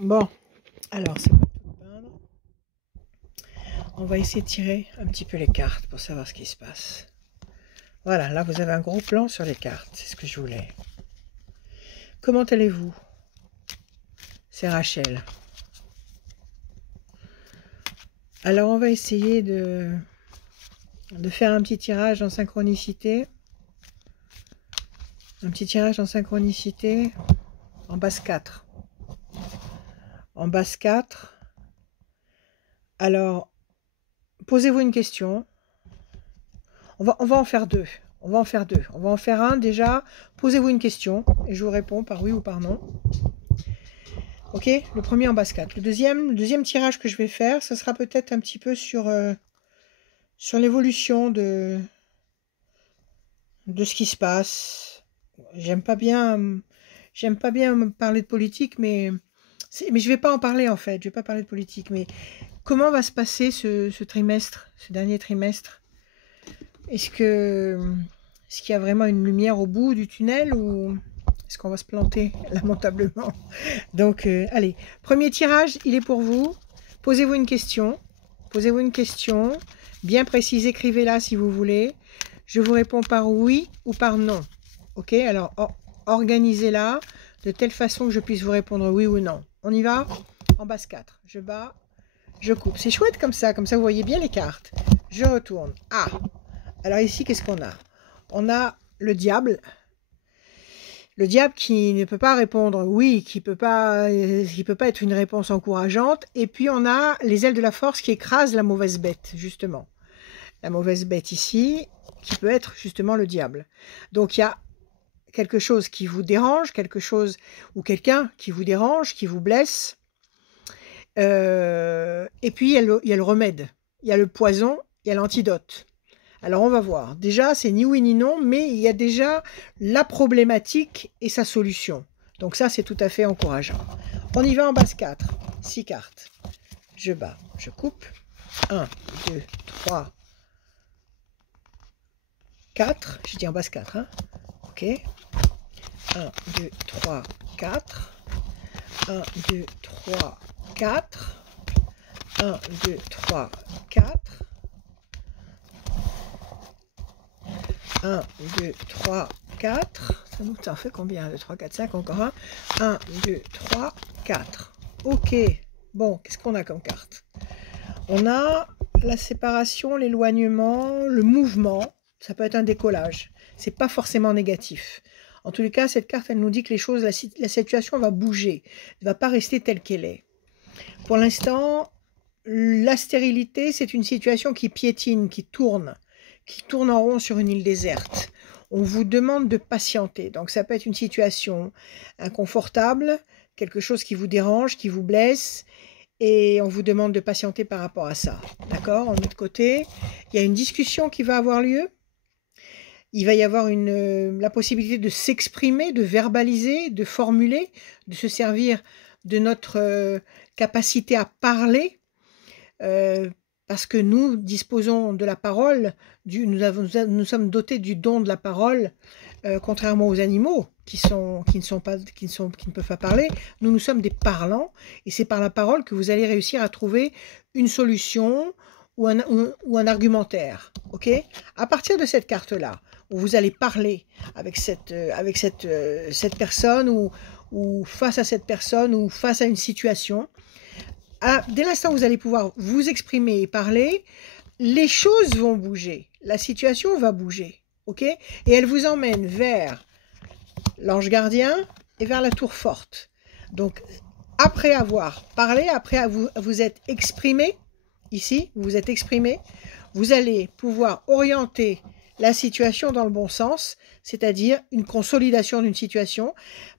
Bon, alors c'est pas tout peindre. On va essayer de tirer un petit peu les cartes pour savoir ce qui se passe. Voilà, là vous avez un gros plan sur les cartes, c'est ce que je voulais. Comment allez-vous? C'est Rachel. Alors on va essayer de faire un petit tirage en synchronicité. Un petit tirage en synchronicité en base 4. En base 4. Alors, posez-vous une question. On va en faire deux. On va en faire deux. On va en faire un déjà. Posez-vous une question et je vous réponds par oui ou par non. Ok, le premier en base 4. Le deuxième tirage que je vais faire, ce sera peut-être un petit peu sur l'évolution de ce qui se passe. J'aime pas bien me parler de politique, mais je vais pas en parler en fait. Je vais pas parler de politique, mais comment va se passer ce trimestre, ce dernier trimestre? Est-ce qu'il y a vraiment une lumière au bout du tunnel ou est-ce qu'on va se planter lamentablement? Donc, allez, premier tirage, il est pour vous. Posez-vous une question. Posez-vous une question. Bien précise, écrivez-la si vous voulez. Je vous réponds par oui ou par non. Ok, alors organisez-la de telle façon que je puisse vous répondre oui ou non. On y va? En base 4. Je bats, je coupe. C'est chouette comme ça vous voyez bien les cartes. Je retourne. Ah! Alors ici, qu'est-ce qu'on a? On a le diable. Le diable qui ne peut pas répondre oui, qui peut pas être une réponse encourageante. Et puis on a les ailes de la force qui écrasent la mauvaise bête, justement. La mauvaise bête ici, qui peut être justement le diable. Donc il y a quelque chose qui vous dérange, quelque chose ou quelqu'un qui vous dérange, qui vous blesse. Et puis il y a le remède, il y a le poison, il y a l'antidote. Alors on va voir. Déjà, c'est ni oui ni non, mais il y a déjà la problématique et sa solution. Donc ça, c'est tout à fait encourageant. On y va en base 4. 6 cartes. Je bats, je coupe. 1, 2, 3, 4. Je dis en base 4. Hein. Ok. 1, 2, 3, 4. 1, 2, 3, 4. 1, 2, 3, 4. 1, 2, 3, 4. Ça en fait combien? 2, 3, 4, 5, encore un. 1, 2, 3, 4. Ok. Bon, qu'est-ce qu'on a comme carte? On a la séparation, l'éloignement, le mouvement. Ça peut être un décollage. C'est pas forcément négatif. En tous les cas, cette carte, elle nous dit que les choses, la situation va bouger. Elle ne va pas rester telle qu'elle est. Pour l'instant, la stérilité, c'est une situation qui piétine, qui tourne en rond sur une île déserte. On vous demande de patienter. Donc ça peut être une situation inconfortable, quelque chose qui vous dérange, qui vous blesse, et on vous demande de patienter par rapport à ça. D'accord? En autre côté, il y a une discussion qui va avoir lieu. Il va y avoir la possibilité de s'exprimer, de verbaliser, de formuler, de se servir de notre capacité à parler, parce que nous disposons de la parole, nous sommes dotés du don de la parole, contrairement aux animaux qui ne peuvent pas parler. Nous sommes des parlants, et c'est par la parole que vous allez réussir à trouver une solution ou un argumentaire. Ok? À partir de cette carte-là, où vous allez parler avec cette personne ou face à cette personne ou face à une situation, dès l'instant où vous allez pouvoir vous exprimer et parler, les choses vont bouger, la situation va bouger, ok? Et elle vous emmène vers l'ange gardien et vers la tour forte. Donc, après avoir parlé, après vous êtes exprimé, ici, vous vous êtes exprimé, vous allez pouvoir orienter la situation dans le bon sens, c'est-à-dire une consolidation d'une situation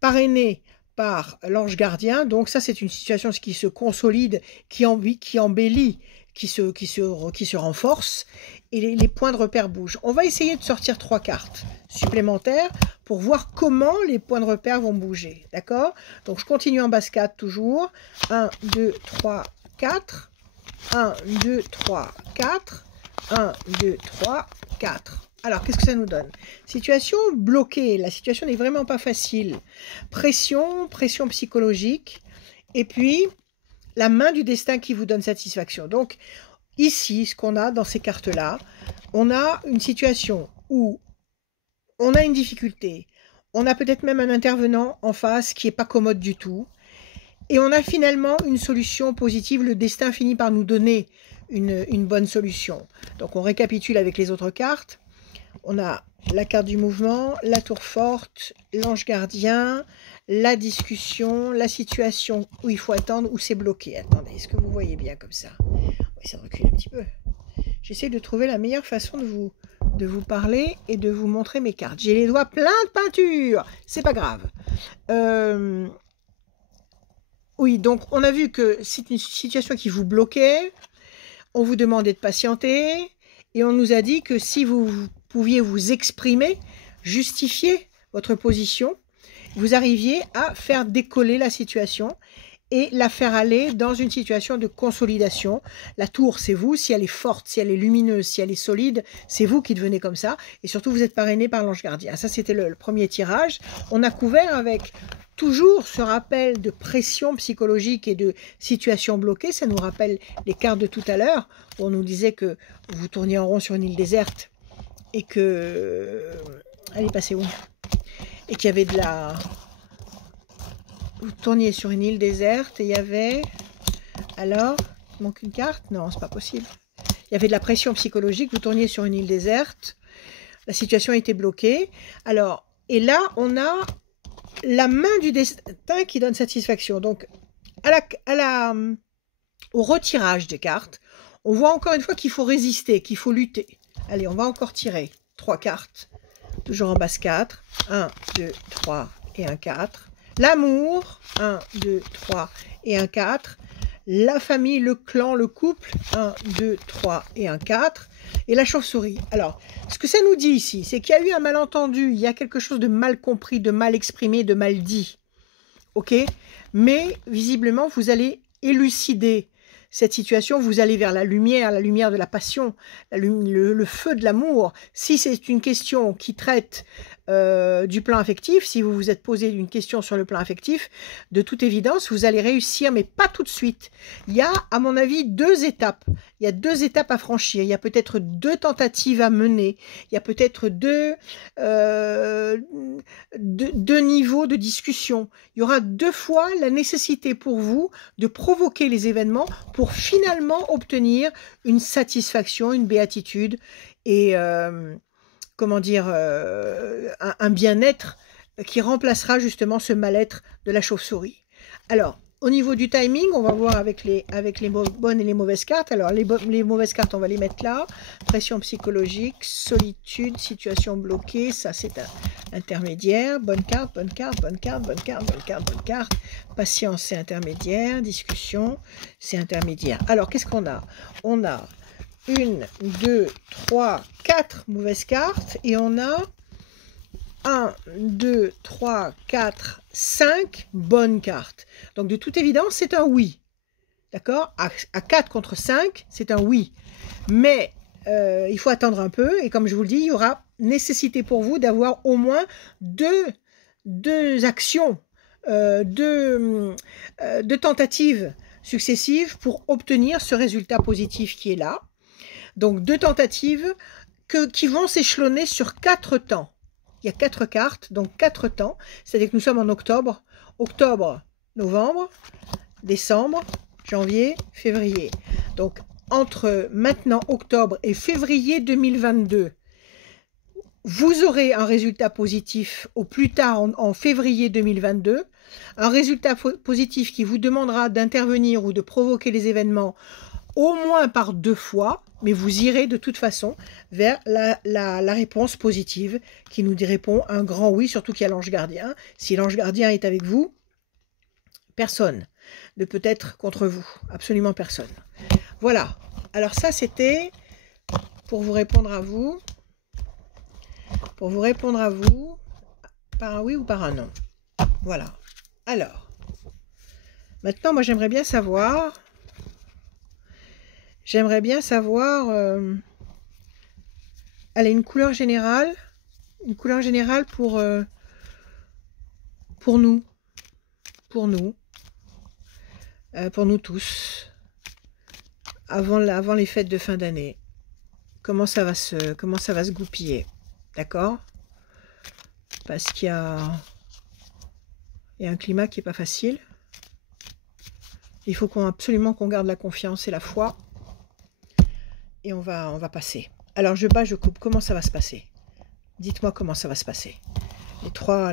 parrainée par l'ange gardien. Donc ça, c'est une situation qui se consolide, qui embellit, qui se renforce, et les points de repère bougent. On va essayer de sortir 3 cartes supplémentaires pour voir comment les points de repère vont bouger. D'accord? Donc je continue en base 4 toujours. 1, 2, 3, 4. 1, 2, 3, 4. 1, 2, 3, 4. Alors, qu'est-ce que ça nous donne? Situation bloquée. La situation n'est vraiment pas facile. Pression psychologique. et puis la main du destin qui vous donne satisfaction. Donc, ici, ce qu'on a dans ces cartes-là, on a une situation où on a une difficulté, on a peut-être même un intervenant en face qui n'est pas commode du tout, et on a finalement une solution positive. Le destin finit par nous donner une bonne solution. Donc on récapitule avec les autres cartes. On a la carte du mouvement, la tour forte, l'ange gardien, la discussion, la situation où il faut attendre, où c'est bloqué. Attendez, est-ce que vous voyez bien comme ça? On va essayer de reculer un petit peu. J'essaie de trouver la meilleure façon de vous parler et de vous montrer mes cartes. J'ai les doigts pleins de peinture, c'est pas grave. Oui, donc on a vu que c'est une situation qui vous bloquait, on vous demandait de patienter, et on nous a dit que si vous pouviez vous exprimer, justifier votre position, vous arriviez à faire décoller la situation et la faire aller dans une situation de consolidation. La tour, c'est vous. Si elle est forte, si elle est lumineuse, si elle est solide, c'est vous qui devenez comme ça. Et surtout, vous êtes parrainé par l'ange gardien. Ça, c'était le premier tirage. On a couvert avec toujours ce rappel de pression psychologique et de situation bloquée. Ça nous rappelle les cartes de tout à l'heure, où on nous disait que vous tourniez en rond sur une île déserte et que... Elle est passée où? Et qu'il y avait de la... Vous tourniez sur une île déserte et il y avait... Alors, il manque une carte? Non, c'est pas possible. Il y avait de la pression psychologique, vous tourniez sur une île déserte, la situation était bloquée. Alors, et là, on a la main du destin qui donne satisfaction. Donc, au retirage des cartes, on voit encore une fois qu'il faut résister, qu'il faut lutter. Allez, on va encore tirer 3 cartes, toujours en base 4. 1, 2, 3 et un 4. L'amour, 1, 2, 3 et un 4. La famille, le clan, le couple, 1, 2, 3 et un 4. Et la chauve-souris. Alors, ce que ça nous dit ici, c'est qu'il y a eu un malentendu, il y a quelque chose de mal compris, de mal exprimé, de mal dit. Ok? Mais, visiblement, vous allez élucider cette situation, vous allez vers la lumière de la passion, le feu de l'amour. Si c'est une question qui traite du plan affectif, si vous vous êtes posé une question sur le plan affectif, de toute évidence, vous allez réussir, mais pas tout de suite. Il y a, à mon avis, 2 étapes. Il y a 2 étapes à franchir. Il y a peut-être 2 tentatives à mener. Il y a peut-être 2 niveaux de discussion. Il y aura 2 fois la nécessité pour vous de provoquer les événements pour finalement obtenir une satisfaction, une béatitude et... comment dire, un bien-être qui remplacera justement ce mal-être de la chauve-souris. Alors, au niveau du timing, on va voir avec les bonnes et les mauvaises cartes. Alors, les mauvaises cartes, on va les mettre là. Pression psychologique, solitude, situation bloquée, ça c'est un intermédiaire. Bonne carte, bonne carte, bonne carte, bonne carte, bonne carte, bonne carte. Patience, c'est intermédiaire. Discussion, c'est intermédiaire. Alors, qu'est-ce qu'on a? On a 1, 2, 3, 4 mauvaises cartes et on a 1, 2, 3, 4, 5 bonnes cartes. Donc de toute évidence, c'est un oui. D'accord? À 4 contre 5, c'est un oui. Mais il faut attendre un peu et comme je vous le dis, il y aura nécessité pour vous d'avoir au moins deux actions, deux tentatives successives pour obtenir ce résultat positif qui est là. Donc 2 tentatives qui vont s'échelonner sur 4 temps. Il y a 4 cartes, donc 4 temps. C'est-à-dire que nous sommes en octobre. Octobre, novembre, décembre, janvier, février. Donc entre maintenant octobre et février 2022, vous aurez un résultat positif au plus tard en février 2022. Un résultat positif qui vous demandera d'intervenir ou de provoquer les événements au moins par 2 fois, mais vous irez de toute façon vers la réponse positive qui nous répond un grand oui, surtout qu'il y a l'ange gardien. Si l'ange gardien est avec vous, personne ne peut être contre vous, absolument personne. Voilà, alors ça c'était pour vous répondre à vous, par un oui ou par un non. Voilà, alors, maintenant moi j'aimerais bien savoir... allez, une couleur générale pour nous. pour nous tous, avant les fêtes de fin d'année. Comment ça va se goupiller, d'accord? Parce qu'il y a un climat qui n'est pas facile. Il faut absolument qu'on garde la confiance et la foi. Et on va passer. Alors je bats, je coupe. Comment ça va se passer? Dites-moi comment ça va se passer. Les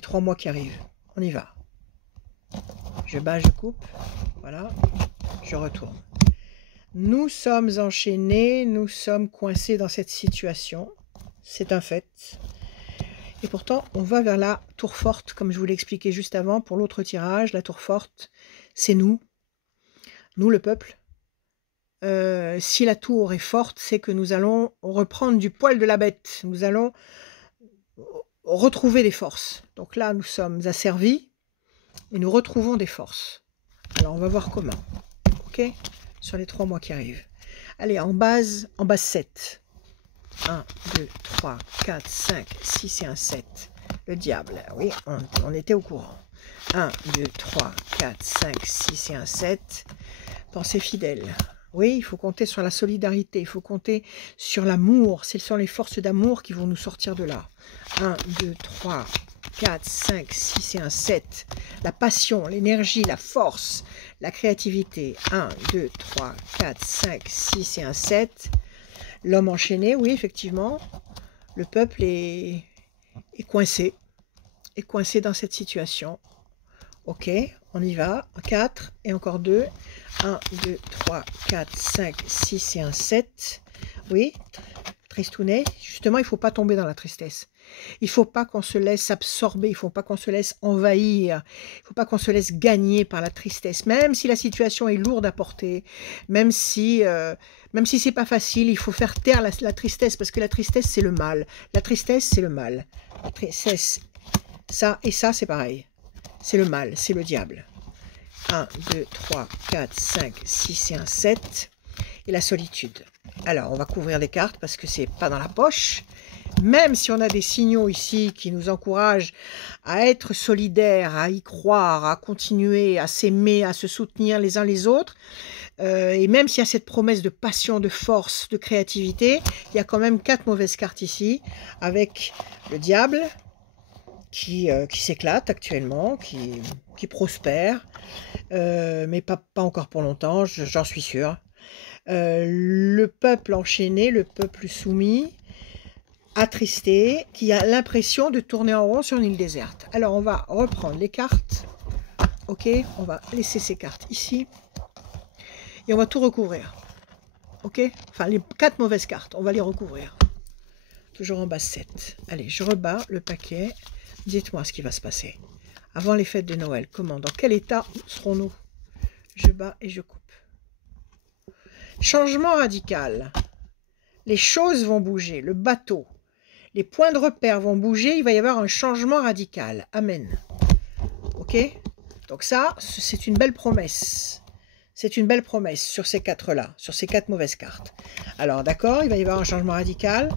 trois mois qui arrivent. On y va. Je bats, je coupe. Voilà. Je retourne. Nous sommes enchaînés, nous sommes coincés dans cette situation. C'est un fait. Et pourtant, on va vers la tour forte, comme je vous l'ai expliqué juste avant pour l'autre tirage. La tour forte, c'est nous. Nous, le peuple. Si la tour est forte, c'est que nous allons reprendre du poil de la bête. Nous allons retrouver des forces. Donc là, nous sommes asservis et nous retrouvons des forces. Alors, on va voir comment. Ok? Sur les 3 mois qui arrivent. Allez, en base 7. 1, 2, 3, 4, 5, 6 et un 7. Le diable, oui, on était au courant. 1, 2, 3, 4, 5, 6 et un 7. Pensez fidèle. Oui, il faut compter sur la solidarité, il faut compter sur l'amour. Ce sont les forces d'amour qui vont nous sortir de là. 1, 2, 3, 4, 5, 6 et un 7. La passion, l'énergie, la force, la créativité. 1, 2, 3, 4, 5, 6 et un 7. L'homme enchaîné, oui, effectivement. Le peuple est coincé. Est coincé dans cette situation. Ok, on y va. 4 et encore 2. 1, 2, 3, 4, 5, 6 et un 7. Oui, tristounet. Justement, il ne faut pas tomber dans la tristesse. Il ne faut pas qu'on se laisse absorber, il ne faut pas qu'on se laisse envahir, il ne faut pas qu'on se laisse gagner par la tristesse. Même si la situation est lourde à porter, même si c'est pas facile, il faut faire taire la tristesse, parce que la tristesse, c'est le mal. La tristesse, c'est le mal. La tristesse, ça et ça, c'est pareil. C'est le mal, c'est le diable. 1, 2, 3, 4, 5, 6 et un 7. Et la solitude. Alors, on va couvrir les cartes parce que c'est pas dans la poche. Même si on a des signaux ici qui nous encouragent à être solidaires, à y croire, à continuer, à s'aimer, à se soutenir les uns les autres, et même s'il y a cette promesse de passion, de force, de créativité, il y a quand même 4 mauvaises cartes ici, avec le diable, qui s'éclate actuellement, qui prospère, mais pas encore pour longtemps, j'en suis sûre. Le peuple enchaîné, le peuple soumis, attristé, qui a l'impression de tourner en rond sur une île déserte. Alors on va reprendre les cartes, ok, on va laisser ces cartes ici, et on va tout recouvrir, ok, enfin les 4 mauvaises cartes, on va les recouvrir, toujours en base 7. Allez, je rebats le paquet, dites-moi ce qui va se passer, avant les fêtes de Noël, comment, dans quel état serons-nous? Je bats et je coupe. Changement radical, les choses vont bouger, le bateau, les points de repère vont bouger, il va y avoir un changement radical. Amen. Ok? Donc ça, c'est une belle promesse. C'est une belle promesse sur ces 4-là, sur ces 4 mauvaises cartes. Alors d'accord, il va y avoir un changement radical,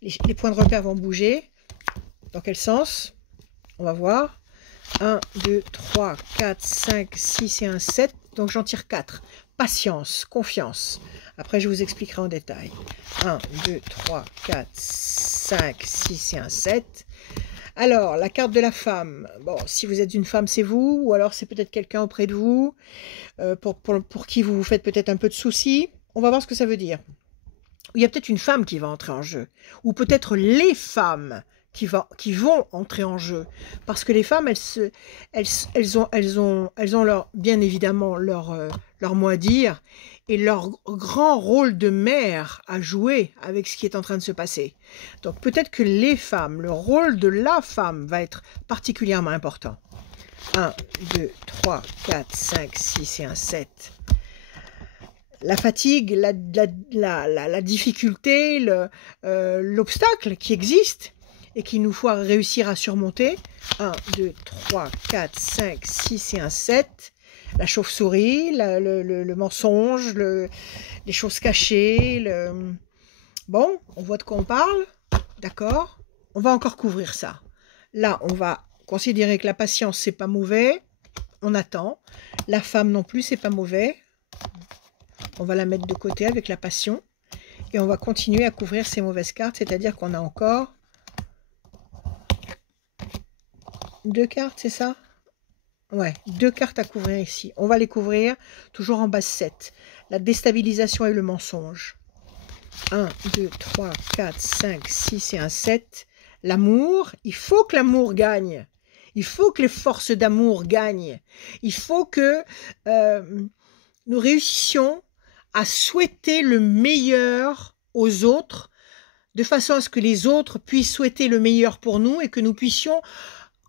les points de repère vont bouger. Dans quel sens? On va voir. 1, 2, 3, 4, 5, 6 et un 7. Donc j'en tire 4. Patience, confiance. Après, je vous expliquerai en détail. 1, 2, 3, 4, 5, 6 et un 7. Alors, la carte de la femme. Bon, si vous êtes une femme, c'est vous. Ou alors, c'est peut-être quelqu'un auprès de vous. Pour qui vous vous faites peut-être un peu de soucis. On va voir ce que ça veut dire. Il y a peut-être une femme qui va entrer en jeu. Ou peut-être les femmes qui vont entrer en jeu. Parce que les femmes, elles ont bien évidemment leur mot à dire et leur grand rôle de mère à jouer avec ce qui est en train de se passer. Donc peut-être que les femmes, le rôle de la femme va être particulièrement important. 1, 2, 3, 4, 5, 6 et un 7. La fatigue, la difficulté, l'obstacle qui existe et qu'il nous faut réussir à surmonter. 1, 2, 3, 4, 5, 6 et un 7. La chauve-souris, le mensonge, les choses cachées. Bon, on voit de quoi on parle, d'accord? On va encore couvrir ça. Là, on va considérer que la patience, c'est pas mauvais. on attend. La femme non plus, c'est pas mauvais. On va la mettre de côté avec la passion. Et on va continuer à couvrir ces mauvaises cartes, c'est-à-dire qu'on a encore 2 cartes, c'est ça? Ouais, 2 cartes à couvrir ici. On va les couvrir toujours en base 7. La déstabilisation et le mensonge. 1, 2, 3, 4, 5, 6 et un 7. L'amour, il faut que l'amour gagne. Il faut que les forces d'amour gagnent. Il faut que nous réussissions à souhaiter le meilleur aux autres, de façon à ce que les autres puissent souhaiter le meilleur pour nous et que nous puissions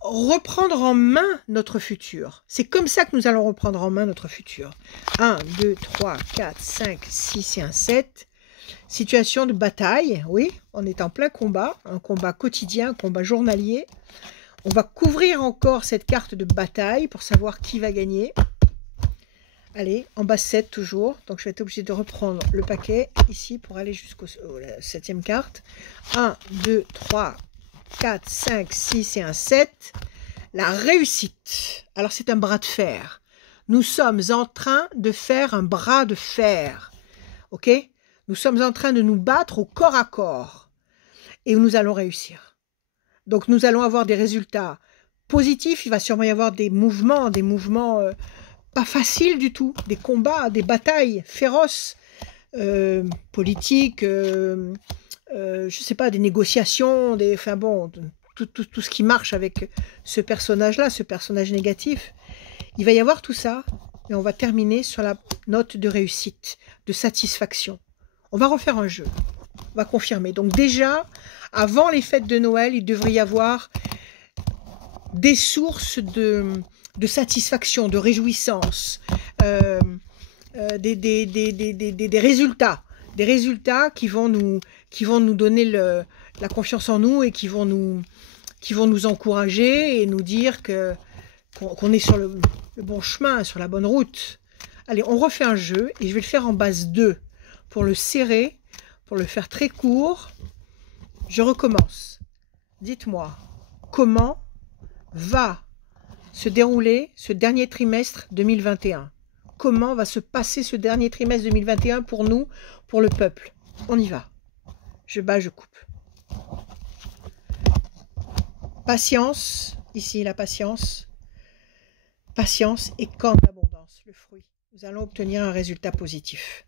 reprendre en main notre futur. C'est comme ça que nous allons reprendre en main notre futur. 1, 2, 3, 4, 5, 6 et un 7. Situation de bataille, oui, on est en plein combat, un combat quotidien, un combat journalier. On va couvrir encore cette carte de bataille pour savoir qui va gagner. Allez, en base 7 toujours. Donc je vais être obligée de reprendre le paquet ici pour aller jusqu'au 7e carte. 1, 2, 3, 4, 5, 6 et un 7. La réussite. Alors c'est un bras de fer. Nous sommes en train de faire un bras de fer. Ok? Nous sommes en train de nous battre au corps à corps. Et nous allons réussir. Donc nous allons avoir des résultats positifs. Il va sûrement y avoir des mouvements pas faciles du tout. Des combats, des batailles féroces, politiques, je ne sais pas, des négociations, enfin bon, tout ce qui marche avec ce personnage-là, ce personnage négatif. Il va y avoir tout ça, et on va terminer sur la note de réussite, de satisfaction. On va refaire un jeu, on va confirmer. Donc déjà, avant les fêtes de Noël, il devrait y avoir des sources de satisfaction, de réjouissance, des résultats qui vont nous donner la confiance en nous et qui vont nous encourager et nous dire qu'on est sur le bon chemin, sur la bonne route. Allez, on refait un jeu et je vais le faire en base 2 pour le serrer, pour le faire très court. Je recommence. Dites-moi, comment va se dérouler ce dernier trimestre 2021? Comment va se passer ce dernier trimestre 2021 pour nous, pour le peuple? On y va. Je bats, je coupe. Patience, ici la patience. Patience et corne d'abondance, le fruit. Nous allons obtenir un résultat positif.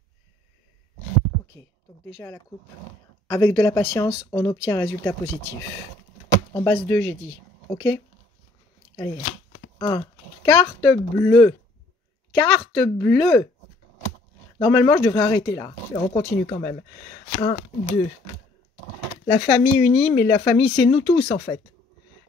Ok, donc déjà à la coupe. Avec de la patience, on obtient un résultat positif. En base 2, j'ai dit. Ok? Allez. 1. Carte bleue. Carte bleue. Normalement, je devrais arrêter là. Mais on continue quand même. 1, 2. La famille unie, mais la famille, c'est nous tous, en fait.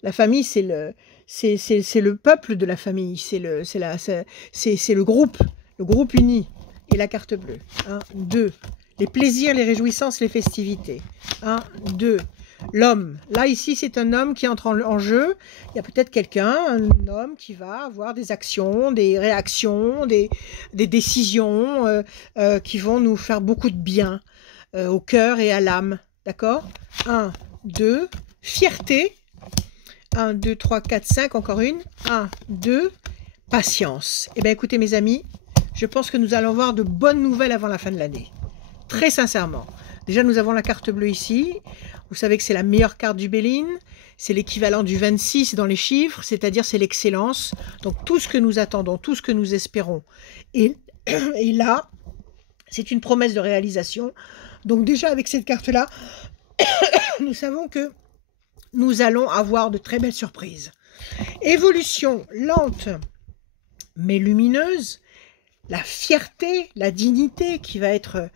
La famille, c'est le peuple de la famille. C'est le groupe uni. Et la carte bleue. 1, 2. Les plaisirs, les réjouissances, les festivités. 1, 2. L'homme. Là, ici, c'est un homme qui entre en jeu. Il y a peut-être quelqu'un, un homme qui va avoir des actions, des réactions, des décisions qui vont nous faire beaucoup de bien au cœur et à l'âme. D'accord? 1, 2. Fierté. 1, 2, 3, 4, 5. Encore une. 1, 2. Patience. Eh bien, écoutez, mes amis, je pense que nous allons voir de bonnes nouvelles avant la fin de l'année. Très sincèrement. Déjà, nous avons la carte bleue ici. Vous savez que c'est la meilleure carte du Béline. C'est l'équivalent du 26 dans les chiffres, c'est-à-dire c'est l'excellence. Donc tout ce que nous attendons, tout ce que nous espérons. Et là, c'est une promesse de réalisation. Donc déjà, avec cette carte-là, nous savons que nous allons avoir de très belles surprises. Évolution lente, mais lumineuse. La fierté, la dignité qui va être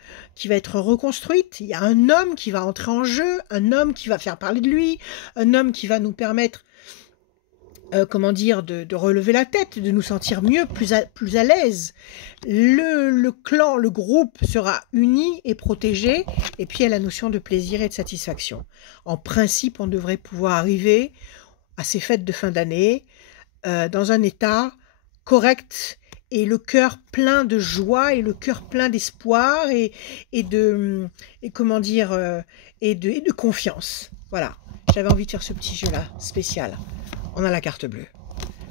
reconstruite. Il y a un homme qui va entrer en jeu, un homme qui va faire parler de lui, un homme qui va nous permettre, de relever la tête, de nous sentir mieux, plus à l'aise. Le clan, le groupe sera uni et protégé. Et puis il y a la notion de plaisir et de satisfaction. En principe, on devrait pouvoir arriver à ces fêtes de fin d'année dans un état correct, et le cœur plein de joie et le cœur plein d'espoir et de confiance. Voilà, j'avais envie de faire ce petit jeu-là spécial. On a la carte bleue,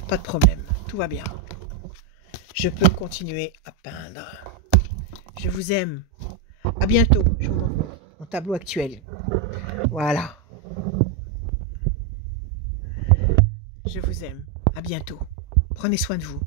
pas de problème, tout va bien. je peux continuer à peindre. Je vous aime. À bientôt. Je vous montre mon tableau actuel. Voilà. Je vous aime. À bientôt. Prenez soin de vous.